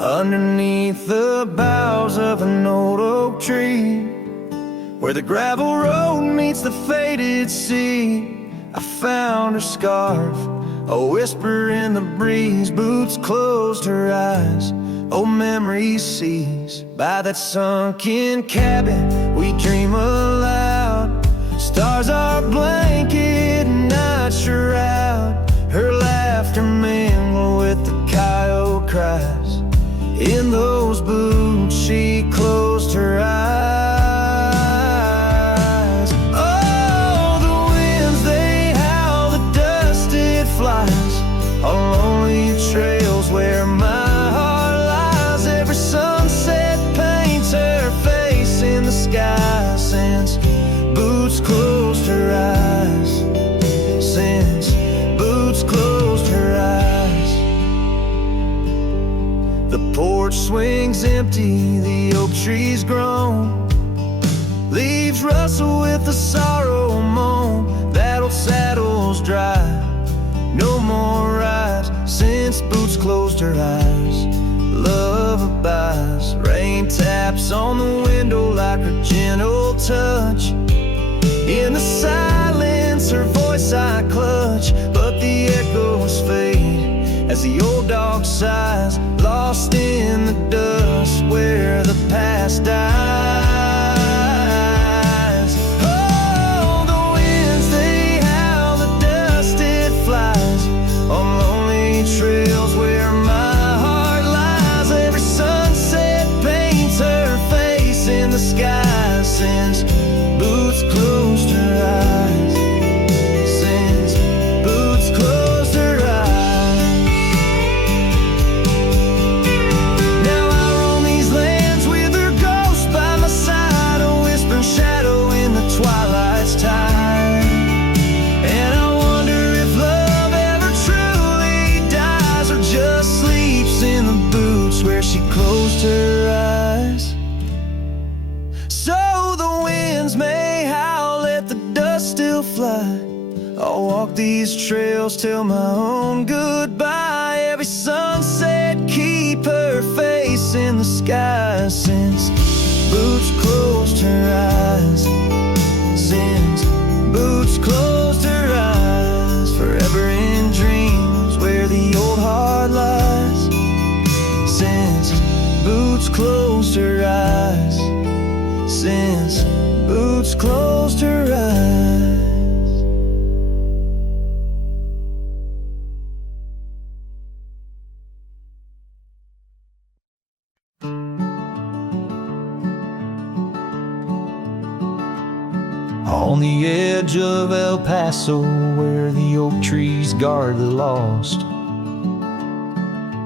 Underneath the boughs of an old oak tree, where the gravel road meets the faded sea, I found her scarf, a whisper in the breeze. Boots closed her eyes, old memories seize. By that sunken cabin we dream aloud, stars are blanket and night shroud. Her laughter mingle with the coyote cries. In those boots she closed her eyes. Oh, the winds they howl, the dust it flies on lonely trails where my heart lies. Every sunset paints her face in the sky. Since Boots closed her eyes, since Boots closed her eyes. The porch swings empty, the oak tree's grown, leaves rustle with the sorrow moan. That old saddle's dry, no more rides since Boots closed her eyes. Love abides, rain taps on the window like her gentle touch. In the silence her voice I clutch, but the echoes fade as the old dog sighs, lost in the dust where the past dies. Oh, the winds they howl, the dust it flies on lonely trails where my heart lies. Every sunset paints her face in the sky. Since Boots closed her eyes, since Boots closed her eyes. Now I roam these lands with her ghost by my side, a whispering shadow in the twilight's tide. And I wonder if love ever truly dies, or just sleeps in the boots where she closed her eyes. So the winds may howl, let the dust still fly. I'll walk these trails till my own goodbye. Every sunset keep her face in the sky. Since Boots closed her eyes, since Boots closed her eyes. Forever in dreams where the old heart lies. Since Boots closed her eyes, since Boots closed her eyes. On the edge of El Paso, where the oak trees guard the lost,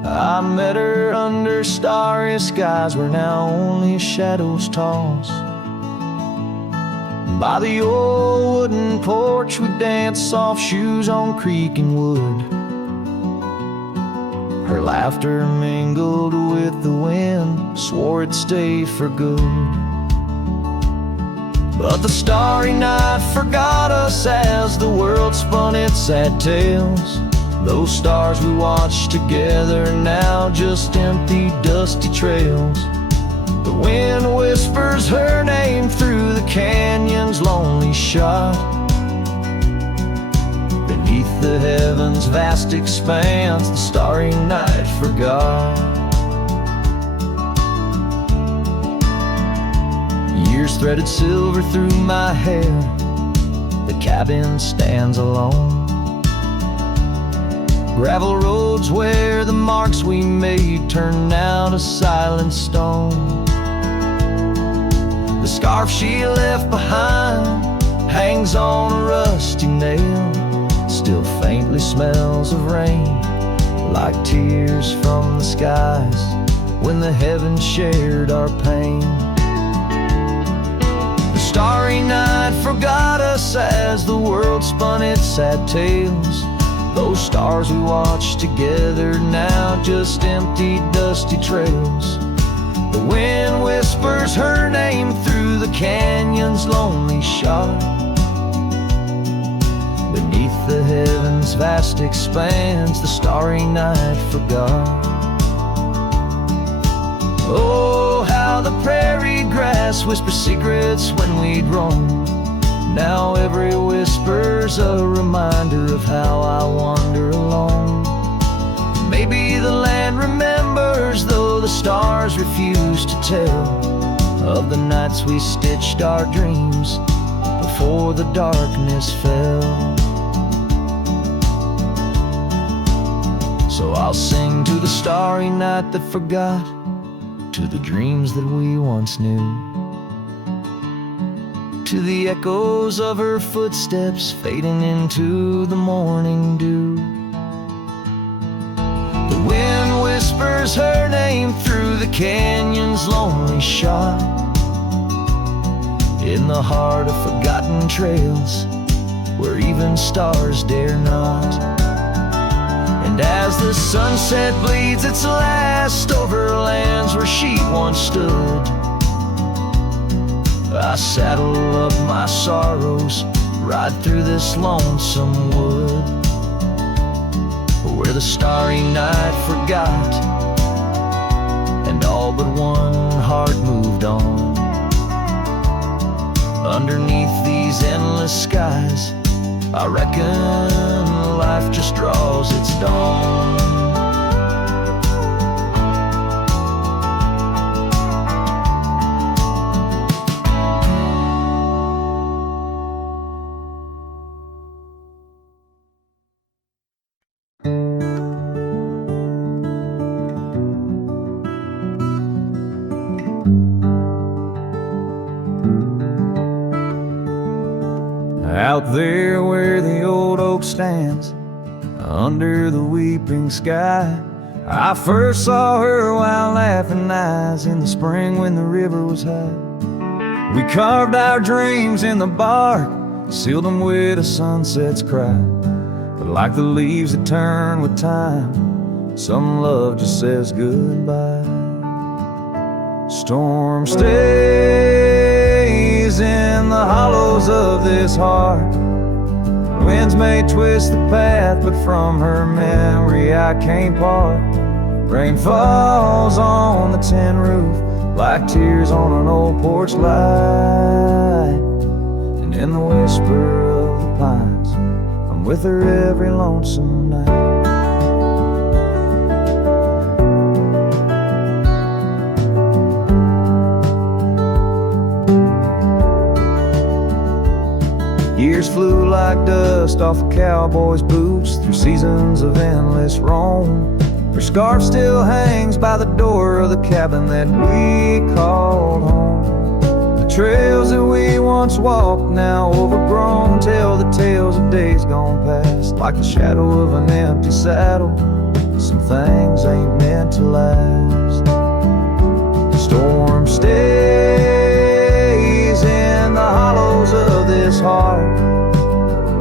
I met her under starry skies where now only shadows toss. By the old wooden porch we danced, soft shoes on creaking wood. Her laughter mingled with the wind, swore it'd stay for good. But the starry night forgot us as the world spun its sad tales. Those stars we watched together now just empty, dusty trails. The wind whispers her name through the canyon's lonely shot. Beneath the heavens' vast expanse, the starry night forgot. Years threaded silver through my hair, the cabin stands alone. Gravel roads where the marks we made turn now to silent stone. The scarf she left behind hangs on a rusty nail, still faintly smells of rain, like tears from the skies when the heavens shared our pain. The starry night forgot us as the world spun its sad tales. Those stars we watched together now just empty, dusty trails. The wind whispers her name through the canyon's lonely shot. Beneath the heavens' vast expanse, the starry night forgot. past whisper secrets when we'd roam. Now every whisper's a reminder of how I wander alone. Maybe the land remembers, though the stars refuse to tell, of the nights we stitched our dreams before the darkness fell. So I'll sing to the starry night that forgot, to the dreams that we once knew, to the echoes of her footsteps fading into the morning dew. The wind whispers her name through the canyon's lonely shot, in the heart of forgotten trails where even stars dare not. And as the sunset bleeds its last over lands where she once stood, I saddle up my sorrows, ride through this lonesome wood, where the starry night forgot, and all but one heart moved on. Underneath these endless skies, I reckon life just draws its dawn. Out there where the old oak stands, under the weeping sky, I first saw her wild laughing eyes in the spring when the river was high. We carved our dreams in the bark, sealed them with a sunset's cry. But like the leaves that turn with time, some love just says goodbye. Storm stays in the hollows of this heart. Winds may twist the path, but from her memory I can't part. Rain falls on the tin roof like tears on an old porch light. And in the whisper of the pines, I'm with her every lonesome night. Years flew like dust off a cowboy's boots through seasons of endless roam. Her scarf still hangs by the door of the cabin that we called home. The trails that we once walked, now overgrown, tell the tales of days gone past. Like the shadow of an empty saddle, some things ain't meant to last. The storm stays in the hollows of this heart.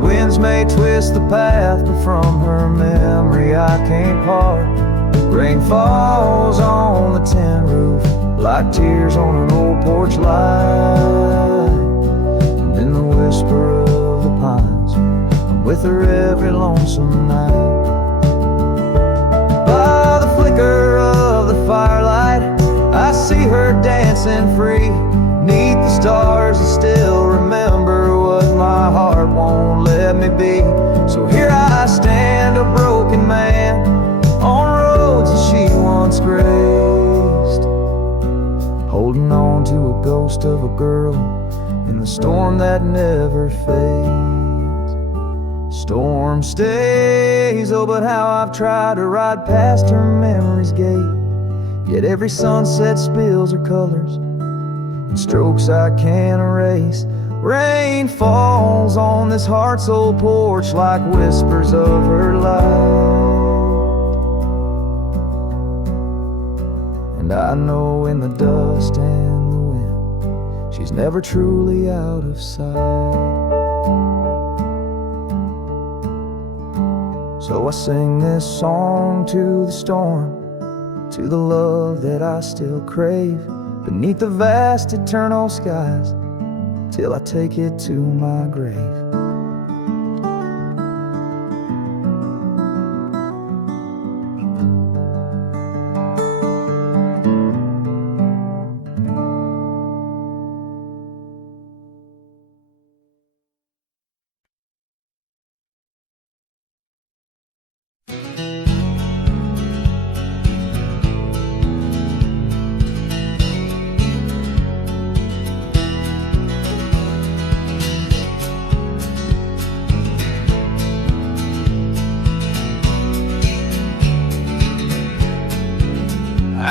Winds may twist the path, but from her memory I can't part. Rain falls on the tin roof like tears on an old porch light. And in the whisper of the pines, I'm with her every lonesome night. By the flicker of the firelight, I see her dancing free. Neath the stars I still remember what my heart won't let me be. So here I stand, a broken man, on roads that she once graced, holding on to a ghost of a girl in the storm that never fades. Storm stays, oh but how I've tried to ride past her memory's gate. Yet every sunset spills her colors in strokes I can't erase. Rain falls on this heart's old porch like whispers of her life. And I know in the dust and the wind, she's never truly out of sight. So I sing this song to the storm, to the love that I still crave, beneath the vast eternal skies, till I take it to my grave.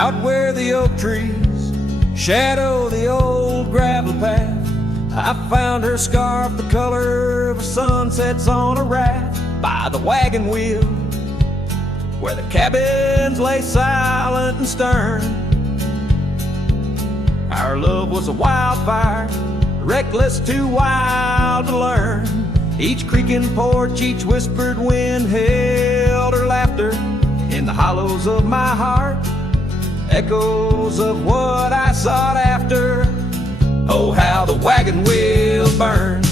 Out where the oak trees shadow the old gravel path, I found her scarf the color of sunsets on a raft by the wagon wheel, where the cabins lay silent and stern. Our love was a wildfire, reckless, too wild to learn. Each creaking porch, each whispered wind held her laughter. In the hollows of my heart, echoes of what I sought after. Oh, how the wagon wheel burned,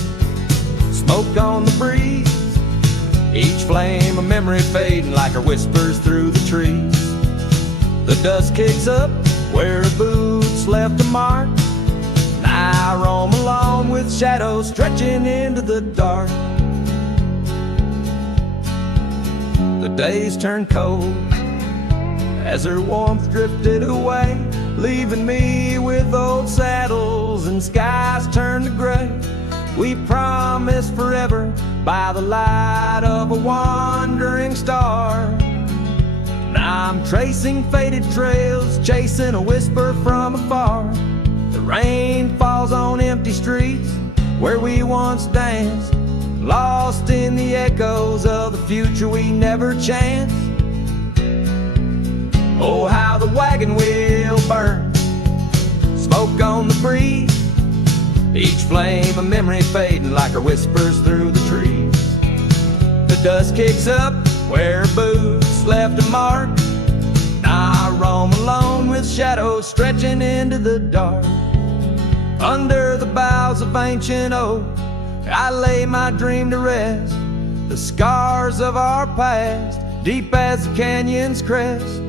smoke on the breeze, each flame a memory fading like her whispers through the trees. The dust kicks up where her boots left a mark, and I roam alone with shadows stretching into the dark. The days turned cold as her warmth drifted away, leaving me with old saddles and skies turned to gray. We promised forever by the light of a wandering star. Now I'm tracing faded trails, chasing a whisper from afar. The rain falls on empty streets where we once danced, lost in the echoes of the future we never chanced. Oh, how the wagon wheel burned, smoke on the breeze, each flame a memory fading like her whispers through the trees. The dust kicks up where her boots left a mark, now I roam alone with shadows stretching into the dark. Under the boughs of ancient oak, I lay my dream to rest, the scars of our past, deep as the canyon's crest.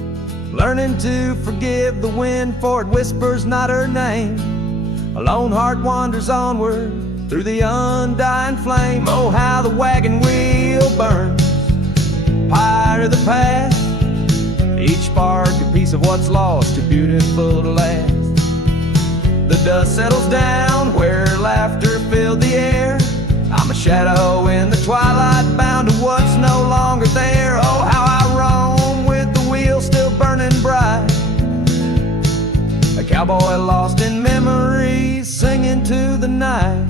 Learning to forgive the wind, for it whispers not her name. A lone heart wanders onward through the undying flame. Oh, how the wagon wheel burns, pyre of the past, each spark a piece of what's lost, too beautiful to last. The dust settles down where laughter filled the air. I'm a shadow in the twilight, bound to what's no longer there. Oh, how I roam with the wheel still burning bright, a cowboy lost in memories, singing to the night.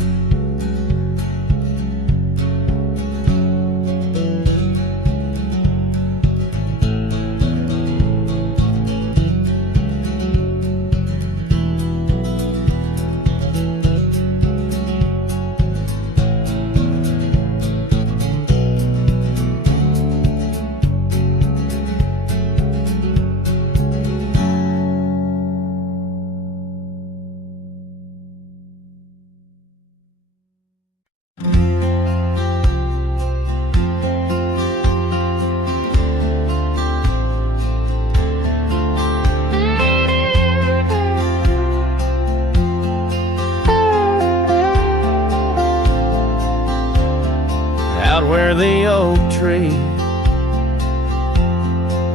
Where the oak tree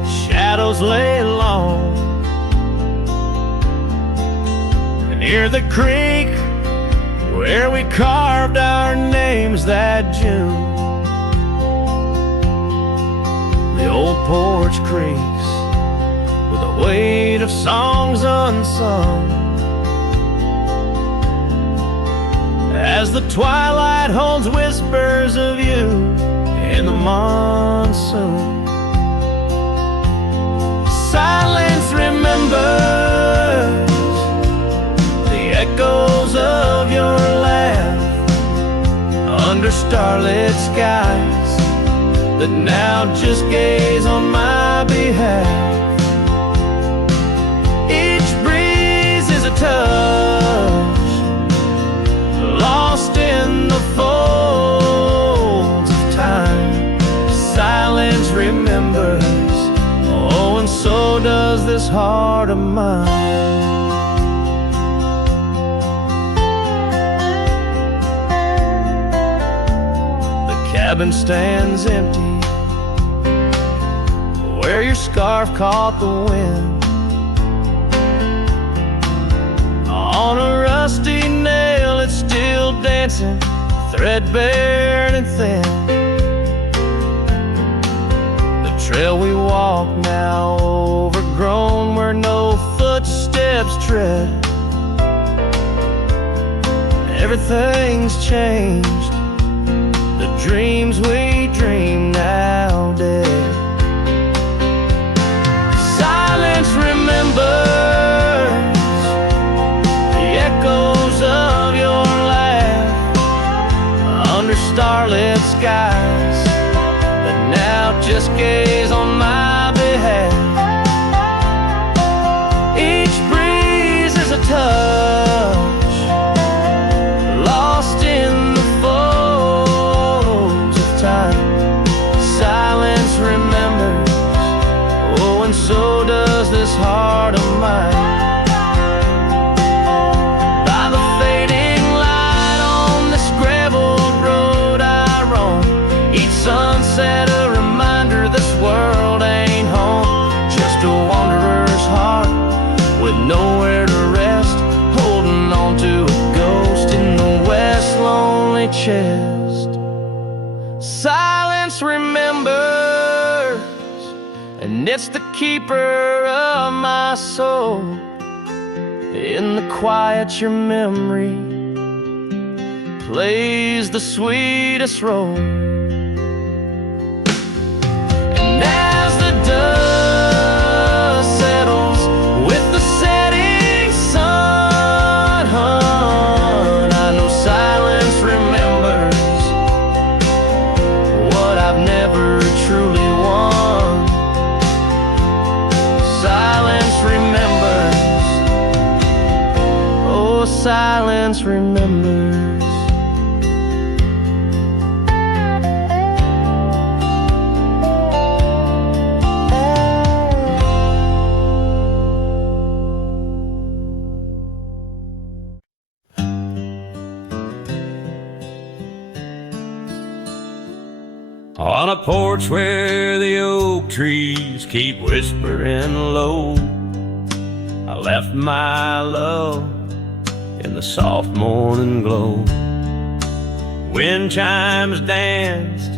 shadows lay long, and near the creek where we carved our names that June, the old porch creaks with the weight of songs unsung, as the twilight holds whispers of you in the monsoon. Silence remembers the echoes of your laugh under starlit skies that now just gaze on my behalf. Each breeze is a touch lost in the folds of time. Silence remembers, oh, and so does this heart of mine. The cabin stands empty where your scarf caught the wind. On a rusty nail it's still dancing, threadbare and thin. The trail we walk now overgrown, where no footsteps tread. Everything's changed. The dreams we dream now dead. Silence remembers the echoes of your laugh under starlit skies that now just gaze on my behalf. Each breeze is a touch, lost in the folds of time. Silence remembers, oh, and so does this heart of mine. By the fading light on this graveled road I roam, each sunset a reminder this world ain't home. Just a wanderer's heart with nowhere to rest, holding on to a ghost in the west lonely chest. Silence remembers, and it's the keeper of my soul. In the quiet your memory plays the sweetest role. And as the dust settles with the setting sun, I know silence remembers what I've never truly won. Silence remembers, oh, silence remembers. On a porch where the oak trees keep whispering low, I left my love in the soft morning glow. Wind chimes danced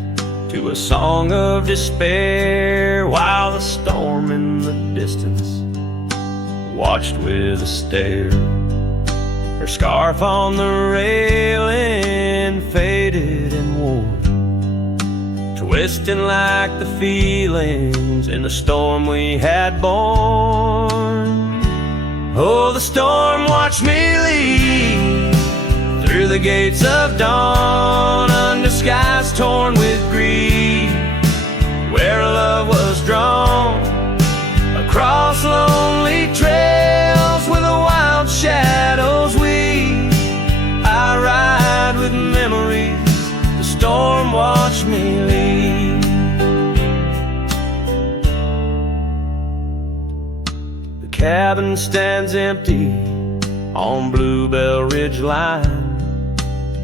to a song of despair, while the storm in the distance watched with a stare. Her scarf on the railing faded and wore, twisting like the feelings in the storm we had borne. Oh, the storm watched me leave through the gates of dawn, under skies torn with grief, where love was drawn, across lonely trails where the wild shadows weave. I ride with memories, the storm watched me leave. The cabin stands empty on Bluebell Ridge line,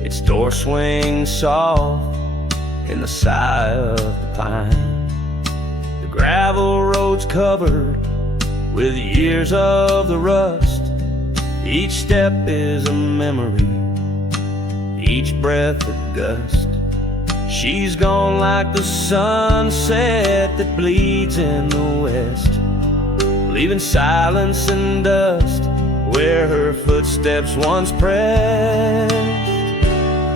its door swings soft in the sigh of the pine. The gravel road's covered with years of the rust, each step is a memory, each breath a gust. She's gone like the sunset that bleeds in the west, leaving silence and dust where her footsteps once pressed.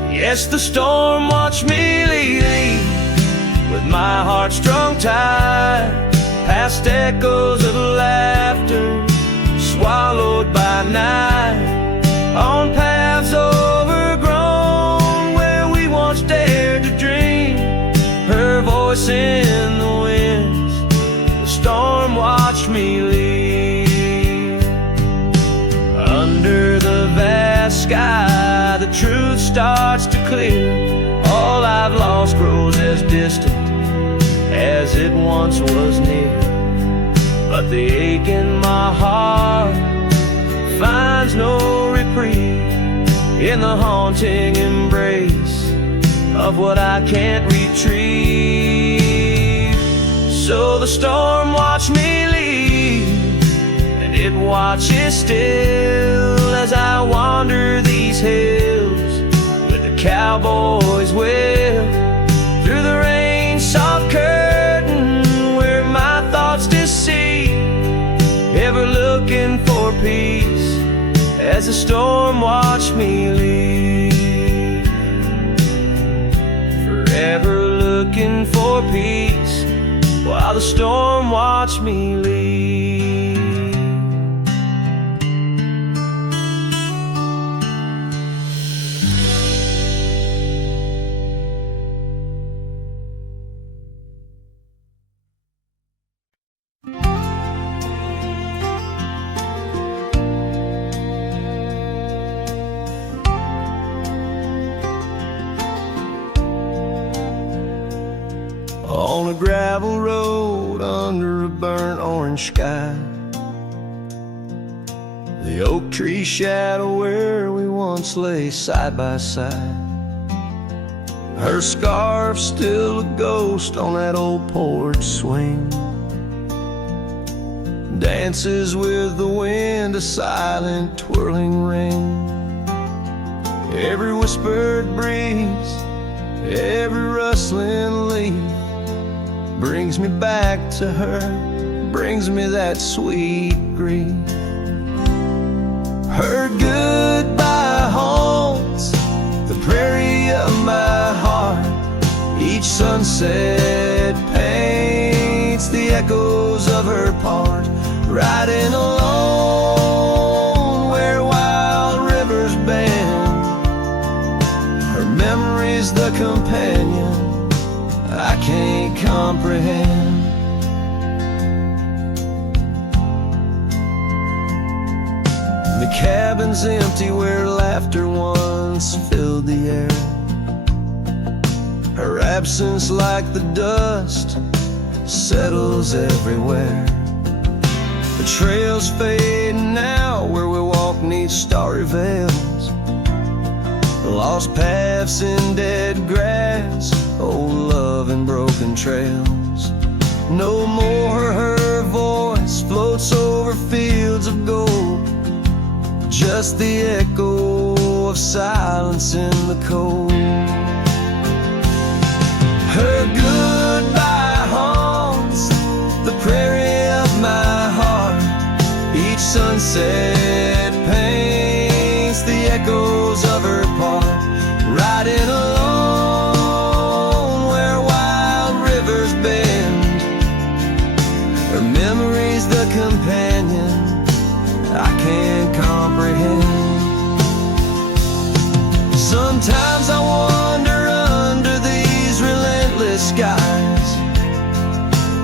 Yes, the storm watched me leave with my heart strung tight, past echoes of laughter swallowed by night, on paths overgrown where we once dared to dream. Her voice in the winds, the storm watched me leave. Under the vast sky, the truth starts to clear. All I've lost grows as distant as it once was near, but the ache in my heart finds no reprieve in the haunting embrace of what I can't retrieve. So the storm watched me leave, and it watches still as I wander these hills with the cowboy's will through the rain soft curtain where my thoughts deceive, ever looking for peace. as the storm watched me leave, forever looking for peace while the storm watched me leave. On a gravel road under a burnt orange sky, the oak tree shadow where we once lay side by side. Her scarf still a ghost on that old porch swing, dances with the wind, a silent twirling ring. Every whispered breeze, every rustling leaf brings me back to her, brings me that sweet grief. Her goodbye haunts the prairie of my heart. Each sunset paints the echoes of her part. Riding alone where wild rivers bend, her memory's the companion I can't comprehend. The cabin's empty where laughter once filled the air. Her absence like the dust settles everywhere. The trails fade now where we walk neath starry veils, lost paths in dead grass, old love and broken trails. No more her voice floats over fields of gold, just the echo of silence in the cold. Her goodbye haunts the prairie of my heart. Each sunset paints the echoes of her part. Riding alone where wild rivers bend, her memory's the companion I can't comprehend. Sometimes I wonder under these relentless skies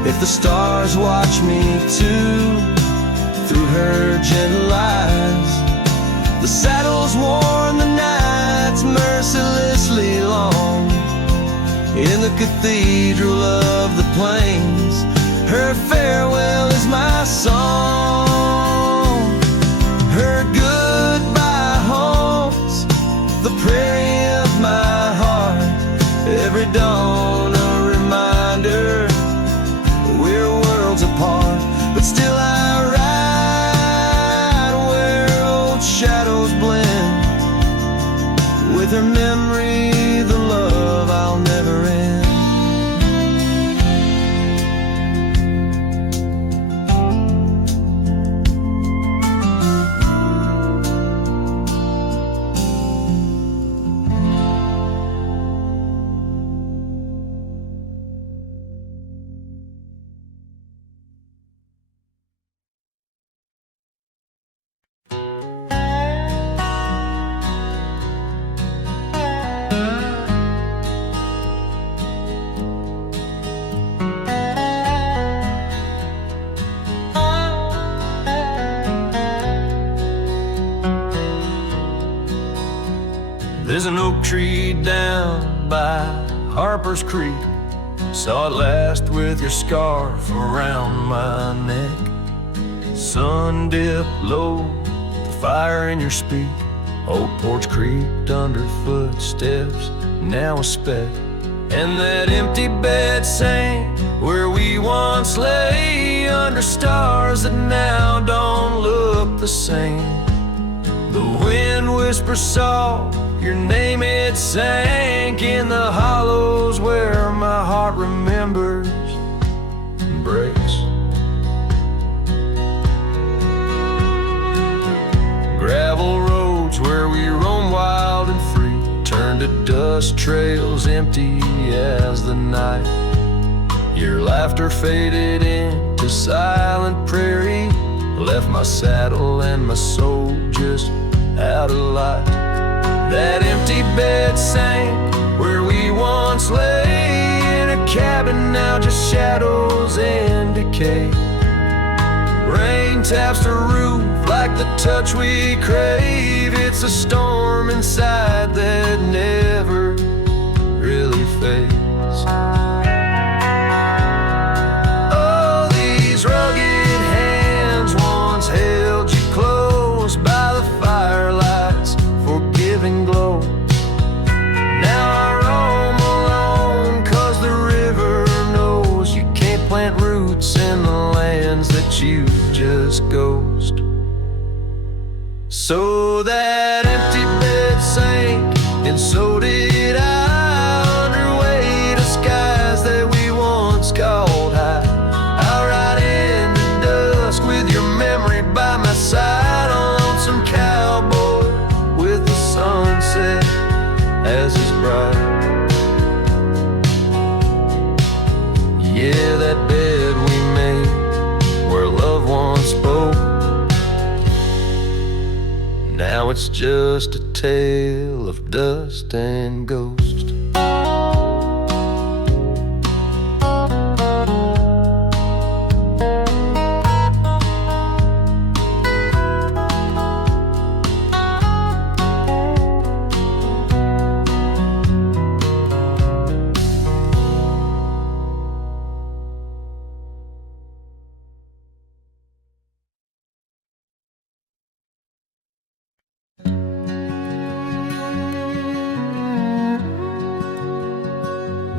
if the stars watch me too through her gentle eyes. The saddle's worn, the night's mercilessly long. In the cathedral of the plains, her farewell is my song. Her goodbye haunts the prairie of my heart. Every dawn a reminder we're worlds apart, but still I ride where old shadows blend with her memory, the love I'll never end. There's an oak tree down by Harper's Creek. Saw it last with your scarf around my neck. Sun dipped low, the fire in your speak. Old porch creaked under footsteps, now a speck. And that empty bed sang where we once lay under stars that now don't look the same. The wind whispers soft, your name it sank in the hollows where my heart remembers and breaks. Gravel road dust trails empty as the night. Your laughter faded into silent prairie, left my saddle and my soul just out of light. That empty bed sank where we once lay, in a cabin now just shadows and decay. Rain taps the roof like the touch we crave. It's a storm inside that never really fades. Oh, these rugged hands once held you close by the firelight's forgiving glow. Now I roam alone 'cause the river knows you can't plant roots in the lands that you just ghost. So that empty bed sank, and so did I, under weight of skies that we once called high. I'll ride in the dusk with your memory by my side, a lonesome cowboy with the sunset as his bride. Yeah, that bed we made where love once spoke, now it's just a tale of dust and ghost.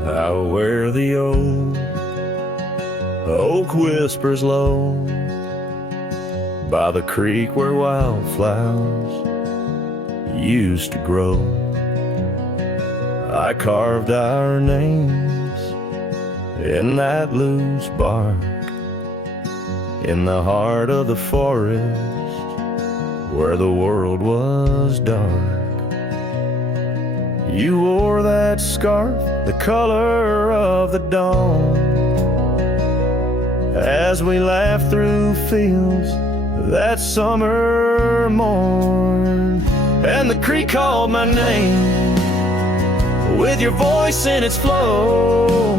Out where the old oak whispers low, by the creek where wildflowers used to grow, I carved our names in that loose bark, in the heart of the forest where the world was dark. You wore that scarf, the color of the dawn, as we laughed through fields that summer morn. And the creek called my name with your voice in its flow,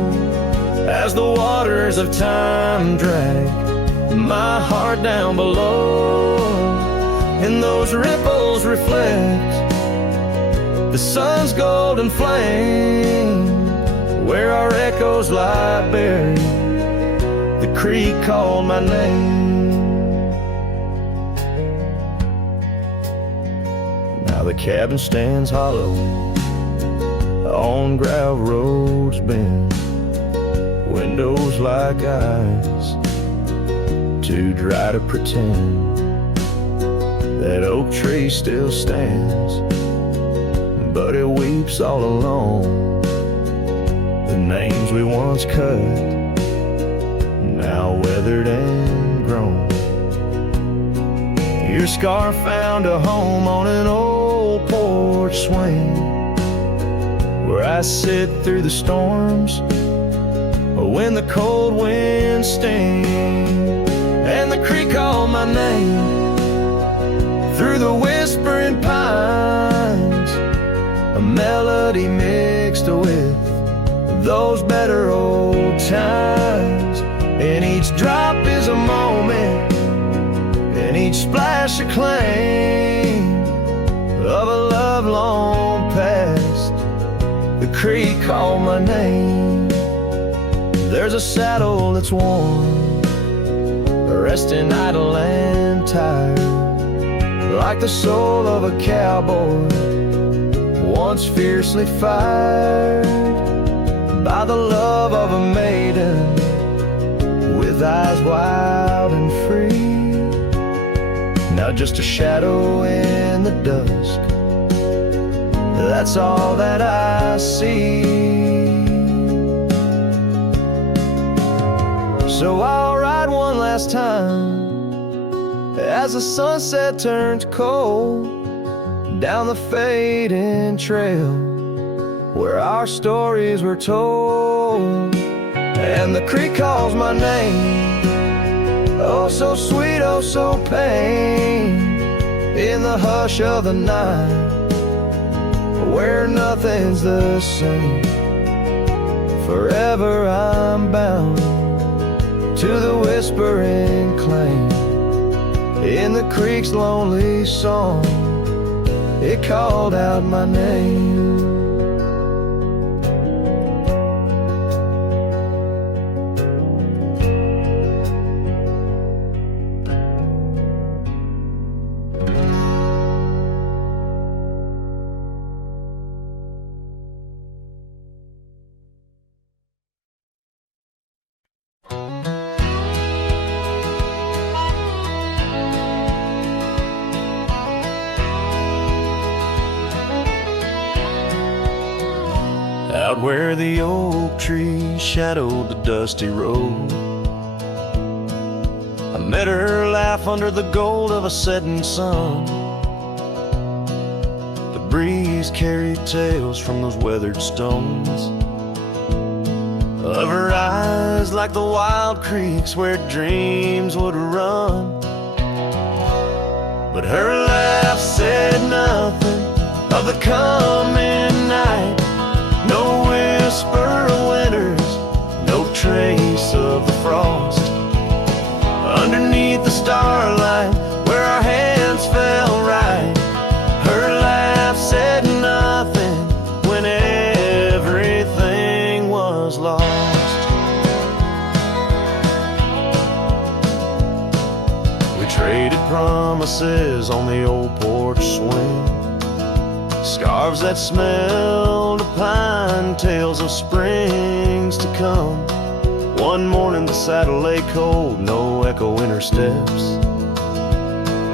as the waters of time drag my heart down below. And those ripples reflect the sun's golden flame, where our echoes lie buried. The creek called my name. Now the cabin stands hollow on gravel roads bend, windows like eyes too dry to pretend. That oak tree still stands, but it weeps all alone. The names we once cut, now weathered and grown. Your scarf found a home on an old porch swing, where I sit through the storms when the cold winds sting. And the creek called my name through the whispering pines, a melody mixed with those better old times. And each drop is a moment, and each splash a claim of a love long past. The creek called my name. There's a saddle that's worn, resting idle and tired, like the soul of a cowboy once fiercely fired by the love of a maiden with eyes wild and free. Now just a shadow in the dusk, that's all that I see. So I'll ride one last time as the sunset turns cold down the fading trail, where our stories were told. And the creek calls my name, oh so sweet, oh so pain, in the hush of the night, where nothing's the same. Forever I'm bound to the whispering claim in the creek's lonely song. It called out my name. Out where the oak tree shadowed the dusty road, I met her laugh under the gold of a setting sun. The breeze carried tales from those weathered stones of her eyes, like the wild creeks where dreams would run. But her laugh said nothing of the coming night. No whisper of winters, no trace of the frost. Underneath the starlight, where our hands fell right, her laugh said nothing when everything was lost. We traded promises on the old porch swing, scarves that smelled of pine, tales of springs to come. One morning the saddle lay cold, no echo in her steps,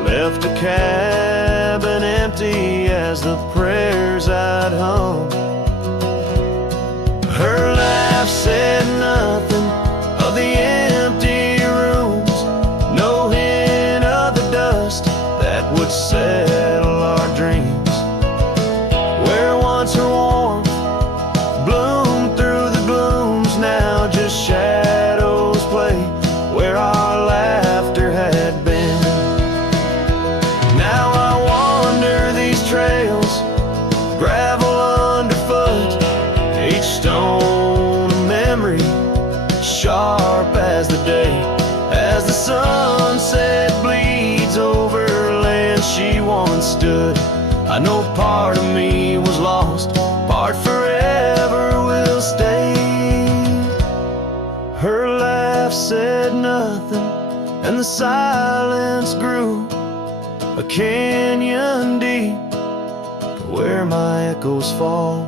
left a cabin empty as the prayers I'd hung. Her laugh said nothing of the empty rooms, no hint of the dust that would settle our dreams. Her warmth bloomed through the glooms, now just shadows play where our laughter had been. Now I wander these trails, gravel underfoot, each stone a memory, sharp as the day, as the sunset bleeds over land she once stood. I know part of me was lost, part forever will stay. Her laugh said nothing, and the silence grew a canyon deep, where my echoes fall.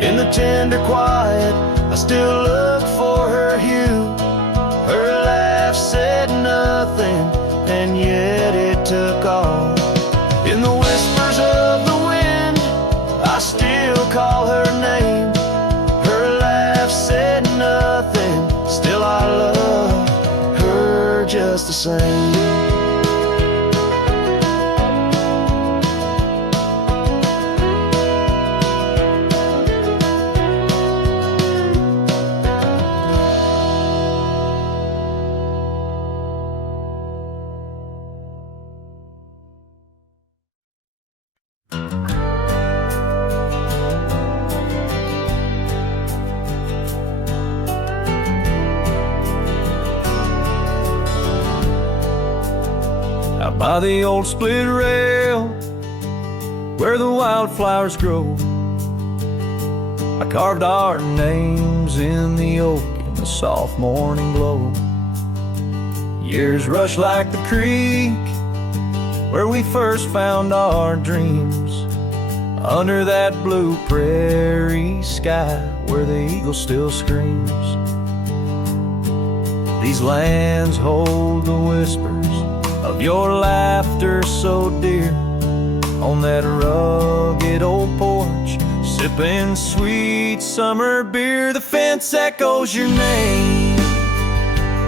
In the tender quiet, I still look for her hue. Her laugh said nothing, and yet it took all. In the whispers of the wind, I still call her name. Her laugh said nothing, still I love her just the same. By the old split rail, where the wildflowers grow, I carved our names in the oak in the soft morning glow. Years rush like the creek, where we first found our dreams, under that blue prairie sky, where the eagle still screams. These lands hold the whispers of your laughter so dear, on that rugged old porch, sipping sweet summer beer. The fence echoes your name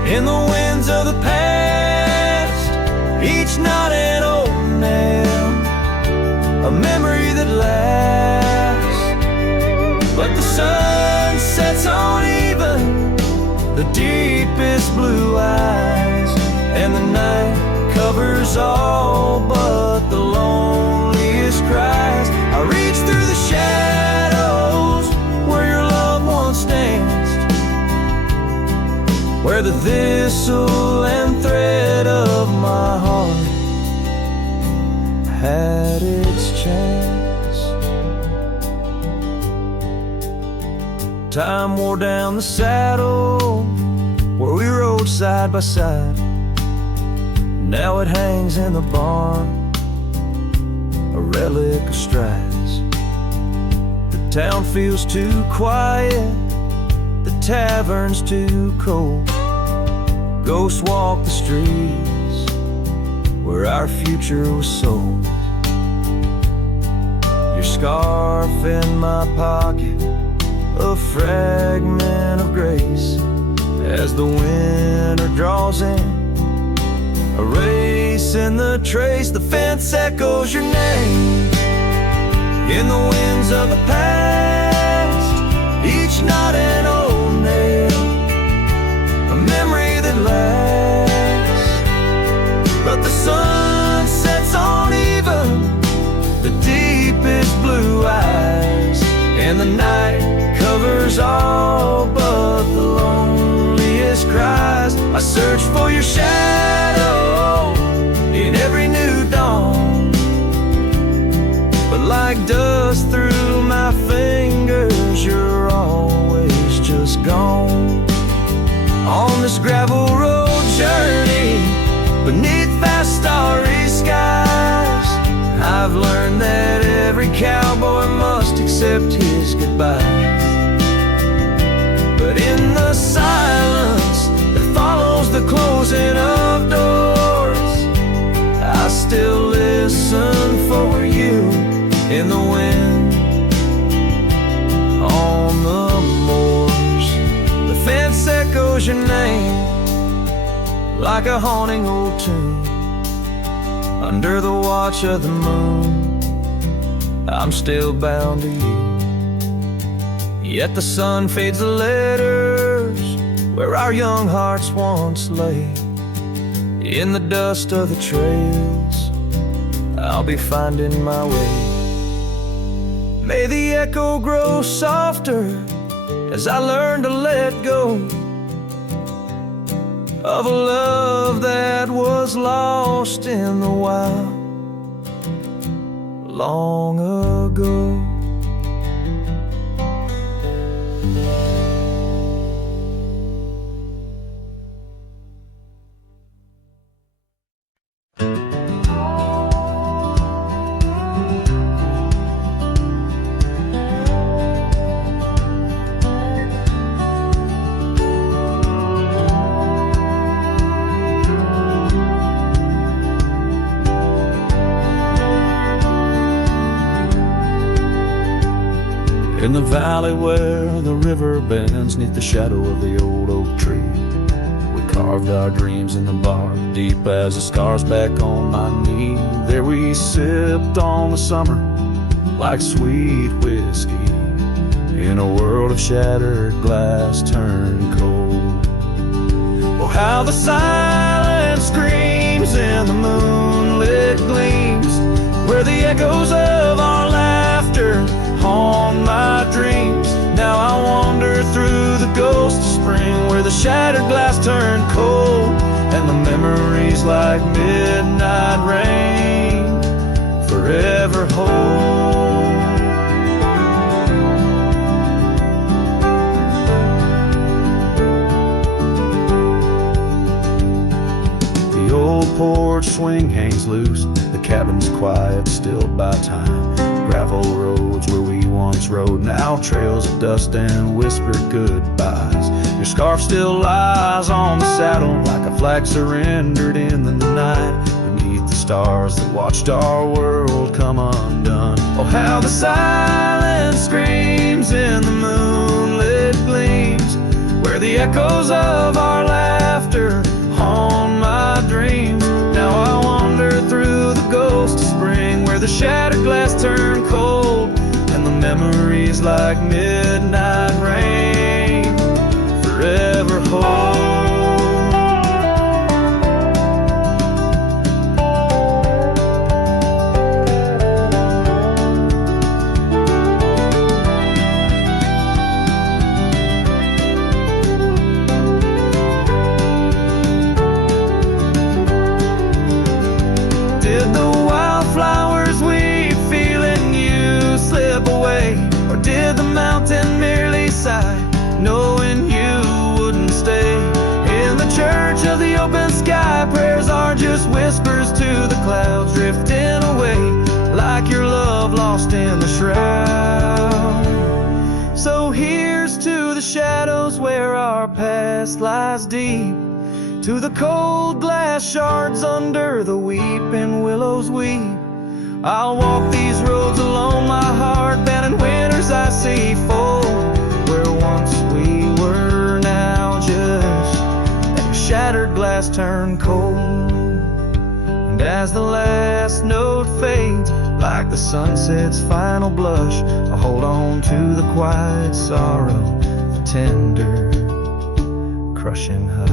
in the winds of the past, each knot an old nail, a memory that lasts sun sets on even the deepest blue eyes, and the night covers all but the loneliest cries. I reach through the shadows where your loved ones danced, where the thistle and thread of my heart had its chance. Time wore down the saddle where we rode side by side. Now it hangs in the barn, a relic of strides. The town feels too quiet, the tavern's too cold. Ghosts walk the streets where our future was sold. Your scarf in my pocket, a fragment of grace. As the winter draws in, a race in the trace, the fence echoes your name in the winds of the past. Each knot an old nail, a memory that lasts. But the sun sets on even the deepest blue eyes, and the night covers all but the loneliest cries. I search for your shadow in every new dawn, but like dust through my fingers, you're always just gone. On this gravel road journey beneath vast starry skies, I've learned that every cowboy must accept his goodbyes. But in the silence that follows the closing of doors, I still listen for you in the wind on the moors. The fence echoes your name like a haunting old tune. Under the watch of the moon, I'm still bound to you. Yet the sun fades the letters where our young hearts once lay. In the dust of the trails, I'll be finding my way. May the echo grow softer as I learn to let go of a love that was lost in the wild long ago. In the valley where the river bends neath the shadow of the old oak tree, we carved our dreams in the bark, deep as the scars back on my knee. There we sipped on the summer like sweet whiskey, in a world of shattered glass turned cold. Oh, how the silence screams in the moonlit gleams, where the echoes of our laughter haunt my dreams. Now I wander through the ghost of spring, where the shattered glass turned cold, and the memories like midnight rain forever hold. The old porch swing hangs loose, the cabin's quiet, stilled by time. Gravel roads where we once rode, now trails of dust and whispered goodbyes. Your scarf still lies on the saddle like a flag surrendered in the night, beneath the stars that watched our world come undone. Oh, how the silence screams in the moonlit gleams, where the echoes of our laughter haunt my dreams. Now I wander through the ghost of spring, where the shattered glass turned cold, and the memories like midnight our past lies deep, to the cold glass shards under the weeping willows weep. I'll walk these roads alone, my heart bent in winters I see fold. Where once we were, now just that shattered glass turned cold. And as the last note fades, like the sunset's final blush, I hold on to the quiet sorrow, the tender, crushing hush.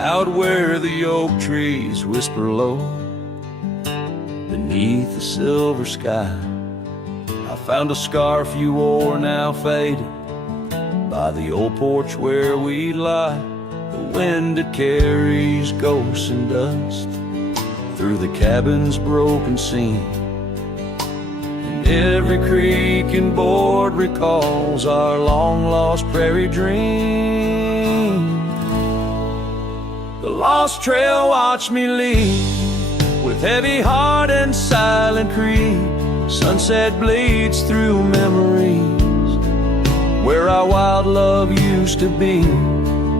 Out where the oak trees whisper low beneath the silver sky, I found a scarf you wore, now faded, by the old porch where we lie. The wind it carries ghosts and dust through the cabin's broken seam, and every creak and board recalls our long-lost prairie dream. The lost trail watched me lead, with heavy heart and silent creed. Sunset bleeds through memories, where our wild love used to be.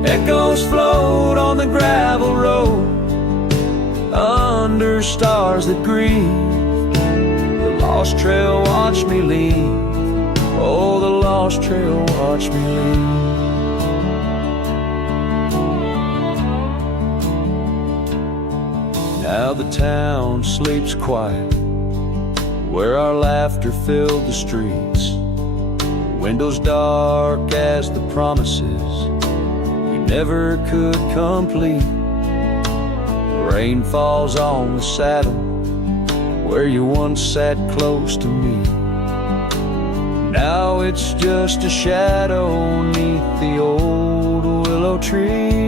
Echoes float on the gravel road, under stars that grieve. The lost trail watched me lead, oh, the lost trail watched me lead. Now the town sleeps quiet, where our laughter filled the streets. Windows dark as the promises we never could complete. Rain falls on the saddle, where you once sat close to me. Now it's just a shadow 'neath the old willow tree.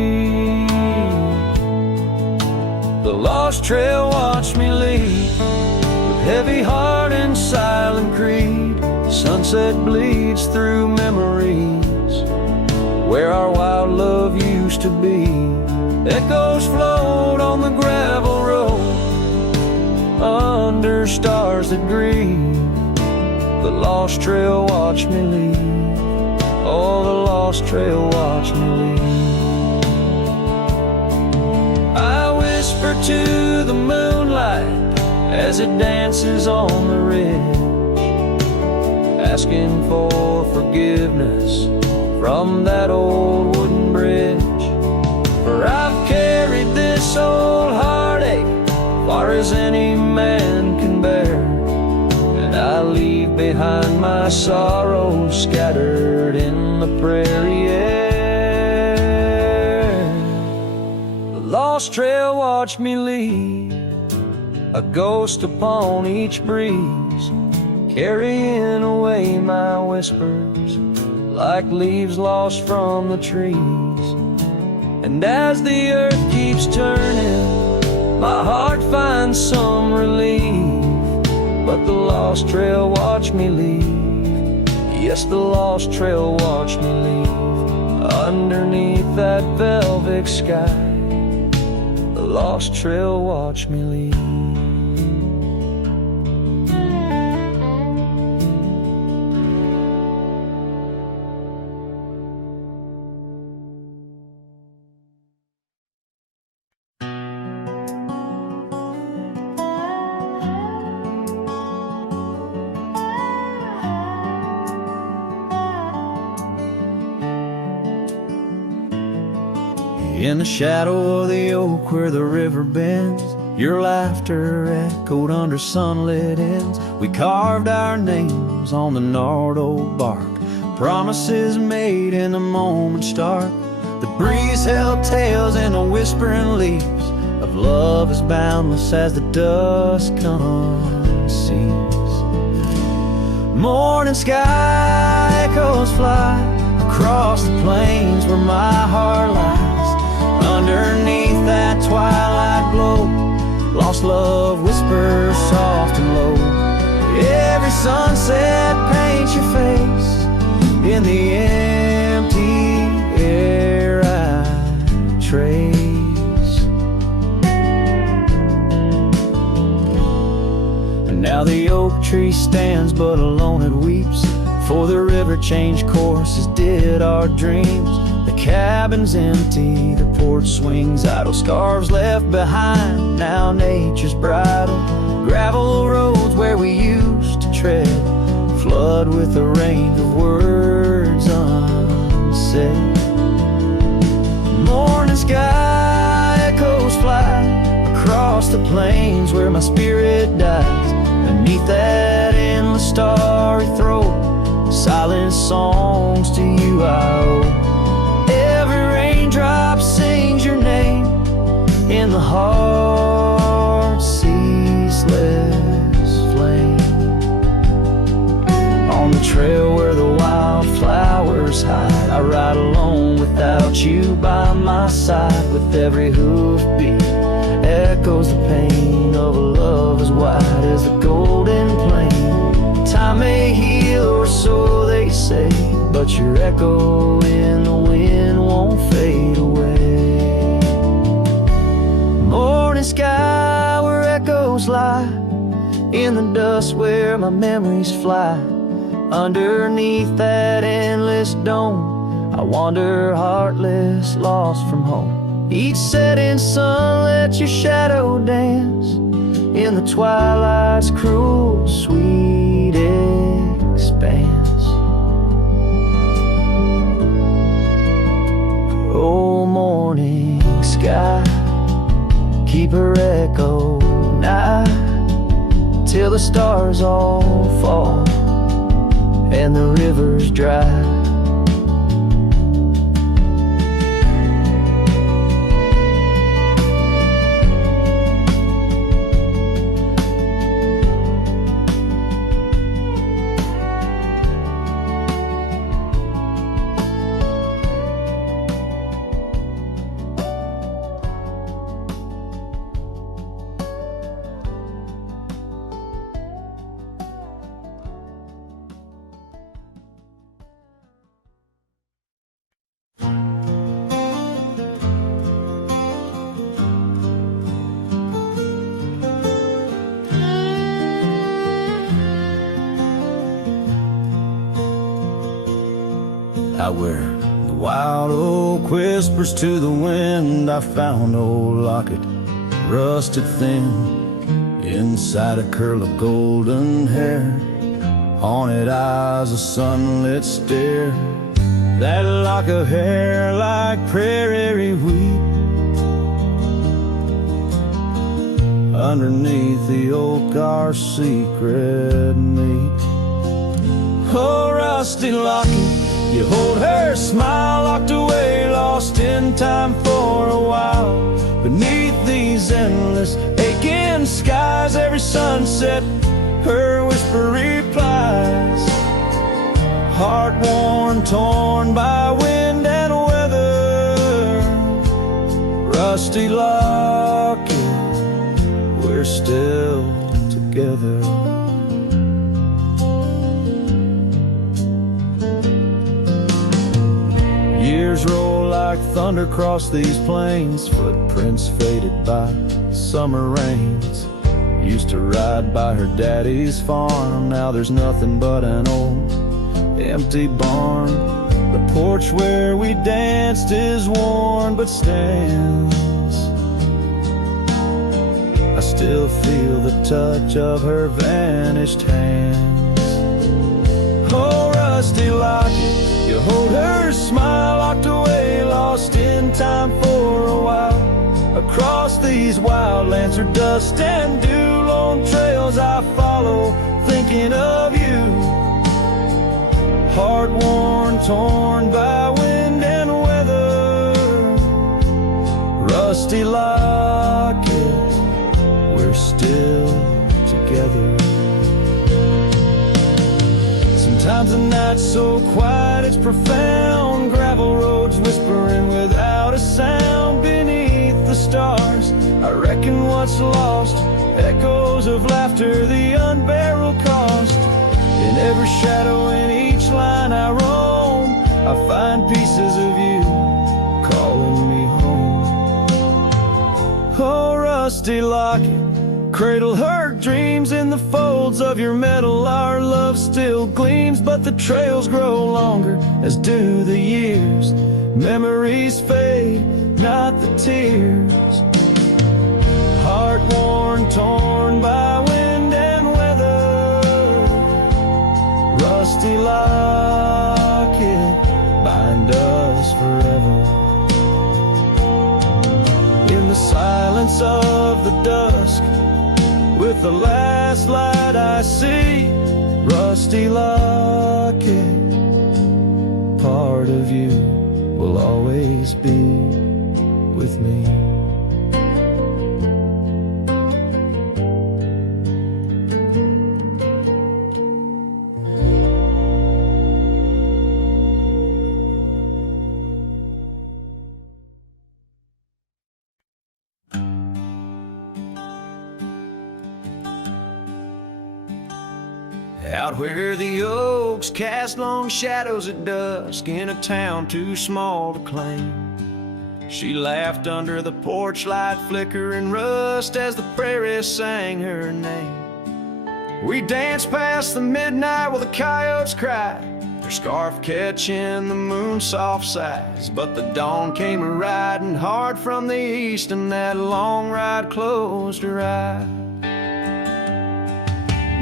The lost trail watched me lead, with heavy heart and silent creed. Sunset bleeds through memories, where our wild love used to be. Echoes float on the gravel road, under stars that grieve. The lost trail watched me lead, oh, the lost trail watched me lead. Whisper to the moonlight as it dances on the ridge, asking for forgiveness from that old wooden bridge. For I've carried this old heartache far as any man can bear, and I leave behind my sorrows scattered in the prairie air. Lost trail watch me lead, a ghost upon each breeze, carrying away my whispers like leaves lost from the trees. And as the earth keeps turning, my heart finds some relief. But the lost trail watch me leave, yes, the lost trail watch me leave, underneath that velvet sky. The lost trail watch me lead. In the shadow of the oak where the river bends, your laughter echoed under sunlit ends. We carved our names on the gnarled old bark, promises made in the moment's dark. The breeze held tales in the whispering leaves of love as boundless as the dusk unsees. Morning sky echoes fly across the plains where my heart lies. Underneath that twilight glow, lost love whispers soft and low. Every sunset paints your face in the empty air I trace. And now the oak tree stands but alone it weeps, for the river changed course as did our dreams. The cabin's empty, the porch swings idle, scarves left behind, now nature's bridle. Gravel roads where we used to tread flood with a rain of words unsaid. Morning sky echoes fly across the plains where my spirit dies. Beneath that endless starry throat, silent songs to you I owe. Every raindrop sings your name in the heart's ceaseless flame. On the trail where the wildflowers hide, I ride alone without you by my side. With every hoofbeat echoes the pain of a love as wide as the golden plain. Time may heal, or so they say, but your echo in the wind won't fade away. Morning sky where echoes lie, in the dust where my memories fly. Underneath that endless dome, I wander heartless, lost from home. Each setting sun lets your shadow dance in the twilight's cruel, sweet expanse. Oh, morning sky, keep her echo nigh till the stars all fall and the river's dry. Out where the wild oak whispers to the wind, I found old locket, rusted thin, inside a curl of golden hair, haunted eyes, a sunlit stare. That lock of hair like prairie wheat, underneath the oak our secret meet. Oh, rusty locket, you hold her smile locked away, lost in time for a while. Beneath these endless aching skies, every sunset her whisper replies. Heart worn, torn by wind and weather, rusty locket, we're still together. Years roll like thunder across these plains, footprints faded by summer rains. Used to ride by her daddy's farm, now there's nothing but an old empty barn. The porch where we danced is worn but stands. I still feel the touch of her vanished hands. Oh, rusty locket, you hold her smile locked away, lost in time for a while. Across these wildlands are dust and dew, lone trails I follow, thinking of you. Heart worn, torn by wind and weather, rusty locket, we're still together. Sometimes the night's so quiet it's profound, gravel roads whispering without a sound. Beneath the stars, I reckon what's lost, echoes of laughter, the unbearable cost. In every shadow, in each line I roam, I find pieces of you calling me home. Oh, rusty locket, cradle her dreams in the folds of your metal. Our love still gleams, but the trails grow longer, as do the years. Memories fade, not the tears. Heart worn, torn by wind and weather. Rusty locket, bind us forever. In the silence of the dusk, with the last light I see, rusty locket, part of you will always be with me. Out where the oaks cast long shadows at dusk, in a town too small to claim, she laughed under the porch light flickering rust as the prairie sang her name. We danced past the midnight while the coyotes cried, their scarf catching the moon's soft sighs. But the dawn came a-riding hard from the east, and that long ride closed her eyes.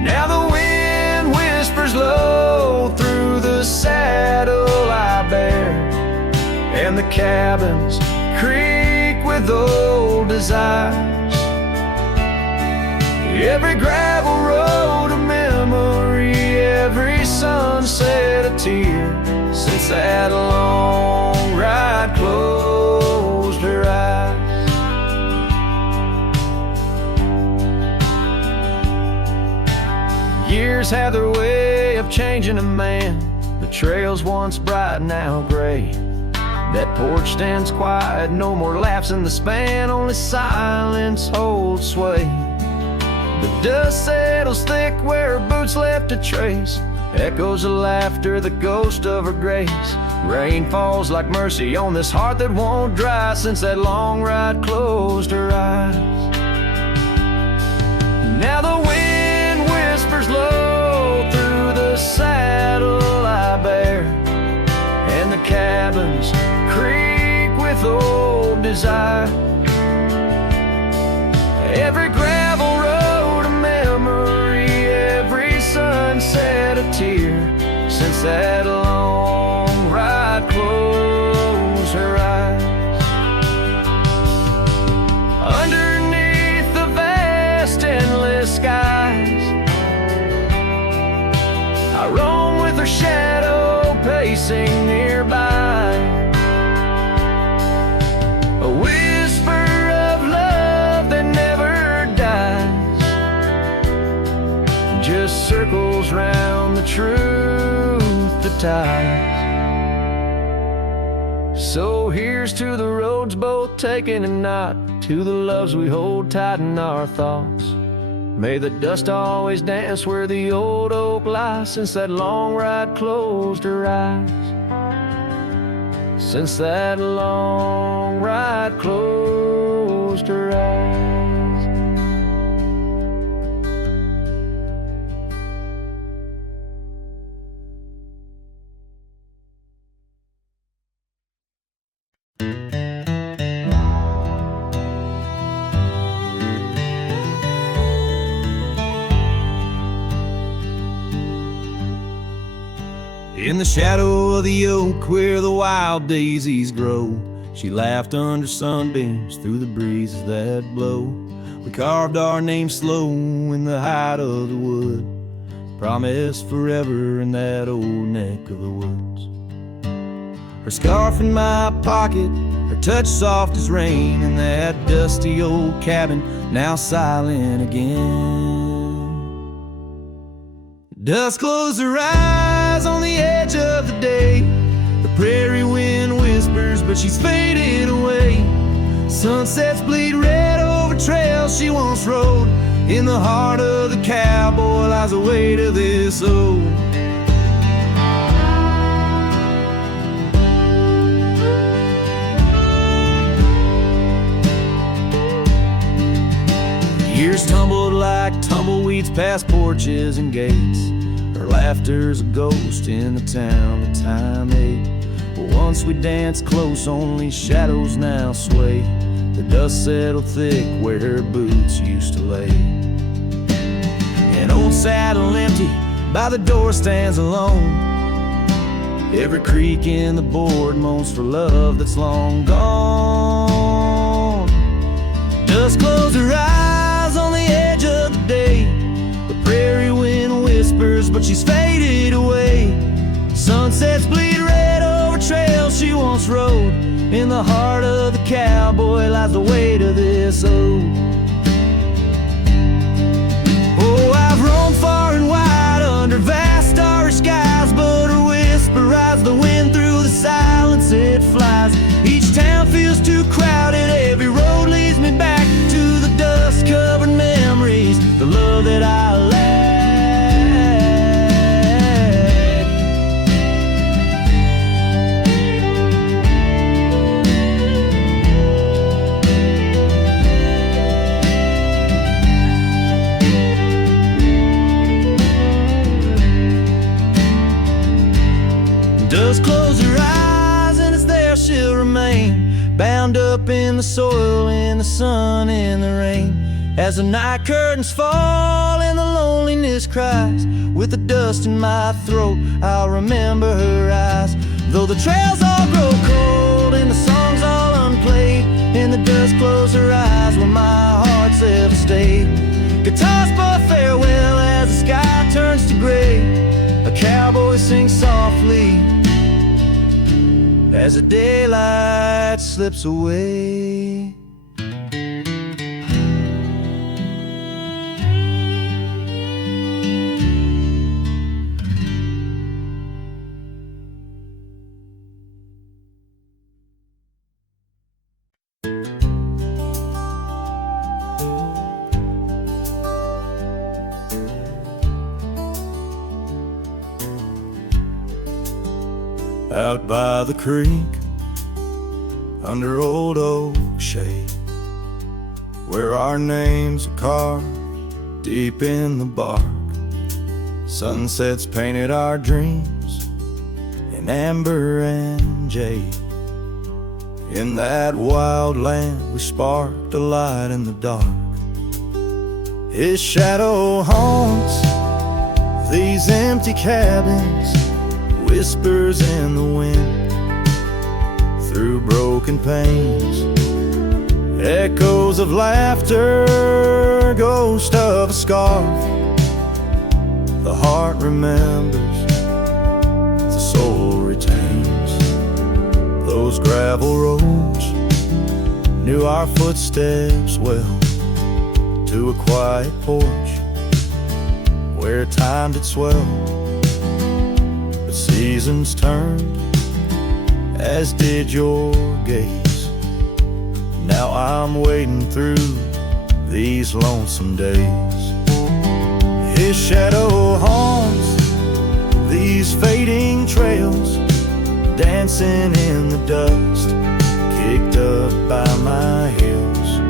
Now the wind whispers low through the saddle I bear, and the cabins creak with old desires. Every gravel road a memory, every sunset a tear, since that long ride closed her eyes. Years have their way of changing a man. The trails once bright, now gray. That porch stands quiet, no more laughs in the span, only silence holds sway. The dust settles thick where her boots left a trace, echoes of laughter, the ghost of her grace. Rain falls like mercy on this heart that won't dry, since that long ride closed her eyes. Now the wind whispers low through the saddle I bear, and the cabins creak with old desire. Every gravel road a memory, every sunset a tear, since that long ride closed her eyes. Underneath the vast endless skies, I roam with her shadow pacing nearby. A whisper of love that never dies, just circles round the truth that ties. So here's to the roads both taken and not, to the loves we hold tight in our thoughts. May the dust always dance where the old oak lies, since that long ride closed her eyes. Since that long ride closed her eyes. In the shadow of the oak where the wild daisies grow, she laughed under sunbeams through the breezes that blow. We carved our names slow in the height of the wood, promised forever in that old neck of the woods. Her scarf in my pocket, her touch soft as rain, in that dusty old cabin now silent again. Dusk closed her eyes on the edge of the day. The prairie wind whispers, but she's fading away. Sunsets bleed red over trails she once rode. In the heart of the cowboy lies the weight of this old. Years tumbled like tumbleweeds past porches and gates. Her laughter's a ghost in the town that time ate. But once we danced close, only shadows now sway. The dust settled thick where her boots used to lay. An old saddle empty by the door stands alone. Every creak in the board moans for love that's long gone. Dust closed her eyes on the edge of the day. The prairie wind whispers, but she's faded away. Sunsets bleed red over trails she once rode. In the heart of the cowboy lies the weight of this ode. Oh, I've roamed far and wide under vast starry skies, but her whisper rides the wind through the silence it flies. Each town feels too crowded, every road leads me back to the dust-covered memories, the love that I lack. Dust close her eyes and it's there she'll remain, bound up in the soil, in the sun, in the rain. As the night curtains fall and the loneliness cries, with the dust in my throat I'll remember her eyes. Though the trails all grow cold and the songs all unplayed, and the dust close her eyes when my heart's ever stayed. Guitars for farewell as the sky turns to gray. A cowboy sings softly as the daylight slips away. Out by the creek, under old oak shade, where our names are carved deep in the bark. Sunsets painted our dreams in amber and jade. In that wild land we sparked a light in the dark. His shadow haunts these empty cabins, whispers in the wind through broken panes, echoes of laughter, ghost of a scarf. The heart remembers, the soul retains. Those gravel roads knew our footsteps well, to a quiet porch where time did swell. Seasons turned, as did your gaze. Now I'm wading through these lonesome days. His shadow haunts these fading trails, dancing in the dust, kicked up by my heels.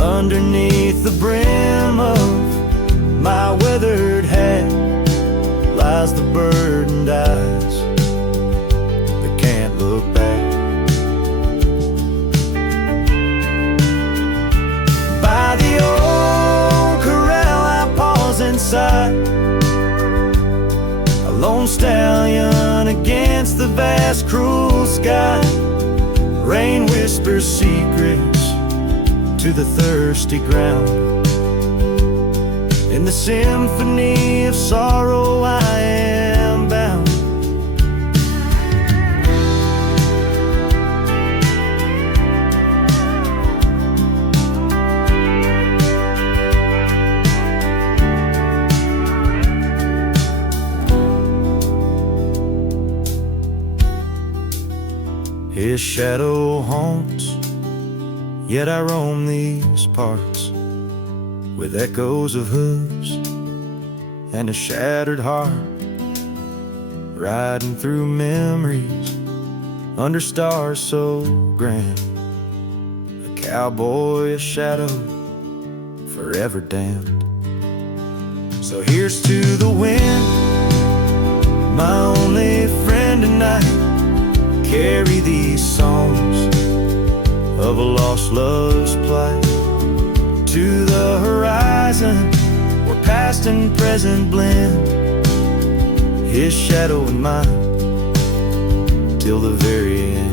Underneath the brim of my weathered hat lies the burdened eyes that can't look back. By the old corral I pause inside, a lone stallion against the vast cruel sky. Rain whispers secrets to the thirsty ground. In the symphony of sorrow I am bound. His shadow haunts, yet I roam these parts, with echoes of hooves and a shattered heart, riding through memories under stars so grand. A cowboy, a shadow forever damned. So here's to the wind, my only friend tonight. Carry these songs of a lost love's plight to the horizon, where past and present blend, his shadow and mine, till the very end.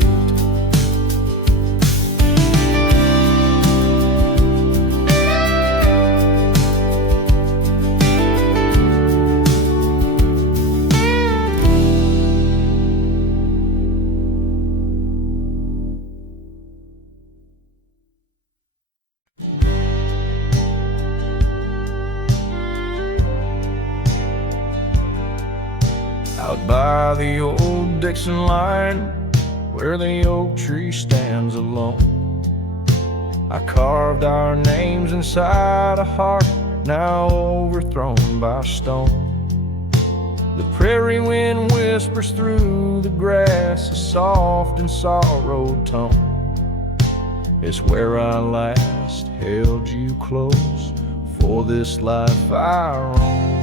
Out by the old Dixon line, where the oak tree stands alone, I carved our names inside a heart now overthrown by stone. The prairie wind whispers through the grass a soft and sorrowed tone. It's where I last held you close for this life I roam.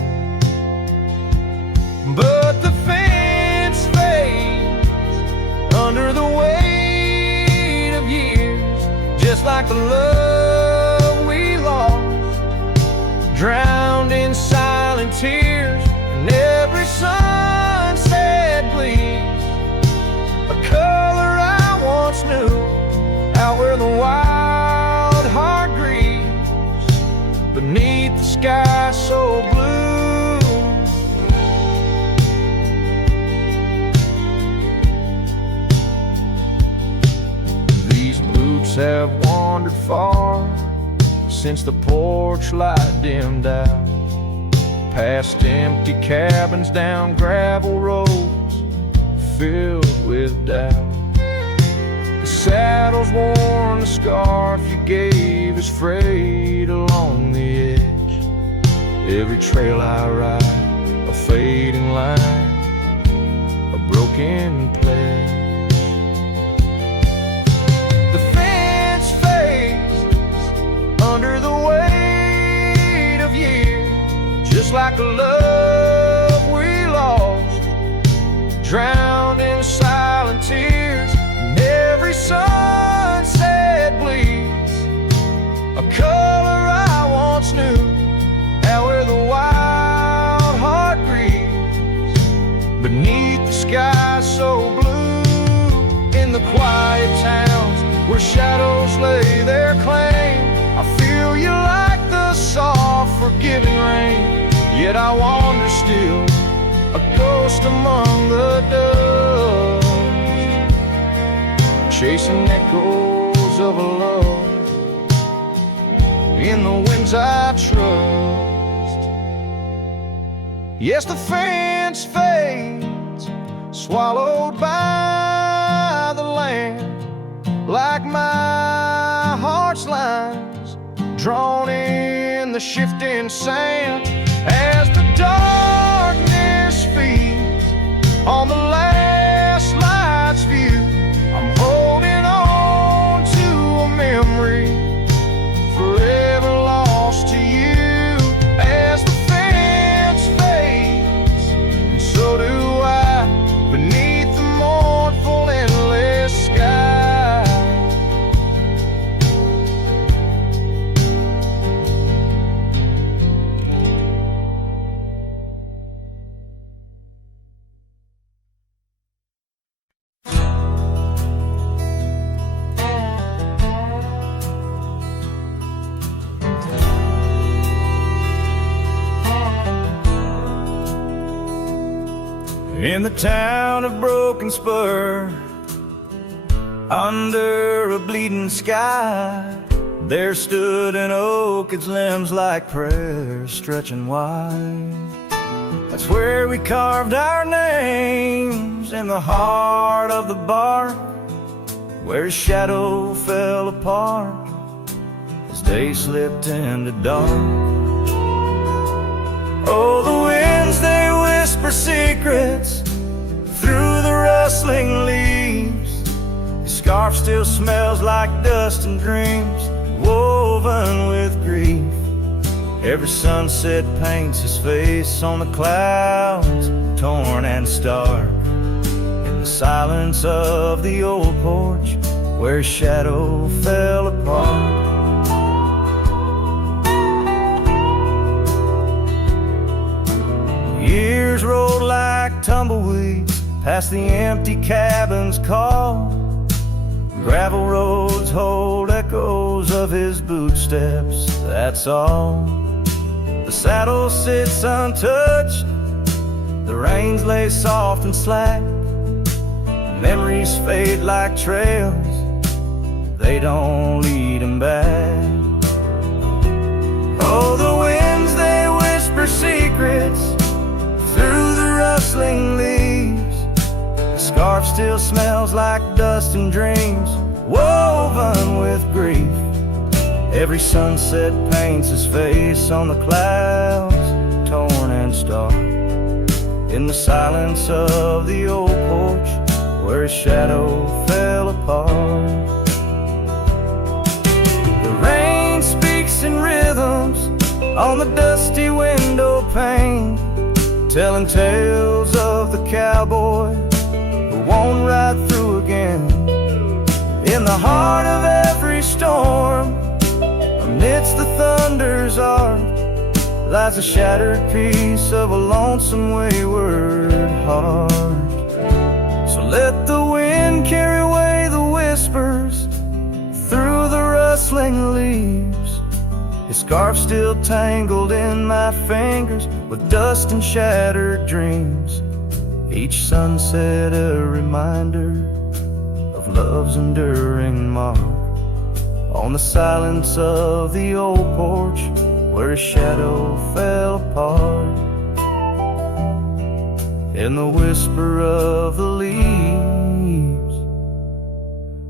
But the fence fades under the weight of years, just like the love we lost, drowned in silent tears. And every sunset bleeds a color I once knew, out where the wild heart grieves beneath the sky so blue. Have wandered far since the porch light dimmed out, past empty cabins, down gravel roads filled with doubt. The saddle's worn, the scarf you gave is frayed along the edge. Every trail I ride, a fading line, a broken pledge. Under the weight of years, just like the love we lost, drowned in silent tears. And every sunset bleeds a color I once knew, out where the wild heart grieves beneath the sky so blue. In the quiet towns where shadows lay their claim, I feel you like the soft, forgiving rain. Yet I wander still, a ghost among the dust, chasing echoes of a love in the winds I trust. Yes, the fence fades, swallowed by the land, like my heart's lines drawn in the shifting sand. As the darkness feeds on the last light's view, I'm holding on to a memory forever lost to you. As the fence fades, and so do I, beneath the mournful endless sky. In the town of Broken Spur, under a bleeding sky, there stood an oak, its limbs like prayers stretching wide. That's where we carved our names, in the heart of the bark, where his shadow fell apart as day slipped into dark. Oh, the winds, they whisper secrets through the rustling leaves. His scarf still smells like dust and dreams woven with grief. Every sunset paints his face on the clouds, torn and stark. In the silence of the old porch, where his shadow fell apart. Years rolled like tumbleweeds past the empty cabin's call. Gravel roads hold echoes of his footsteps, that's all. The saddle sits untouched, the reins lay soft and slack. Memories fade like trails, they don't lead him back. Oh, the winds, they whisper secrets through the rustling leaves. The scarf still smells like dust and dreams, woven with grief. Every sunset paints his face on the clouds, torn and stark. In the silence of the old porch, where his shadow fell apart. The rain speaks in rhythms on the dusty window pane, telling tales of the cowboy who won't ride through again. In the heart of every storm, amidst the thunder's arc, lies a shattered piece of a lonesome wayward heart. So let the wind carry away the whispers through the rustling leaves. His scarf still tangled in my fingers with dust and shattered dreams. Each sunset a reminder of love's enduring mark. On the silence of the old porch, where his shadow fell apart. In the whisper of the leaves,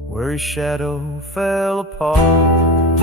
where his shadow fell apart.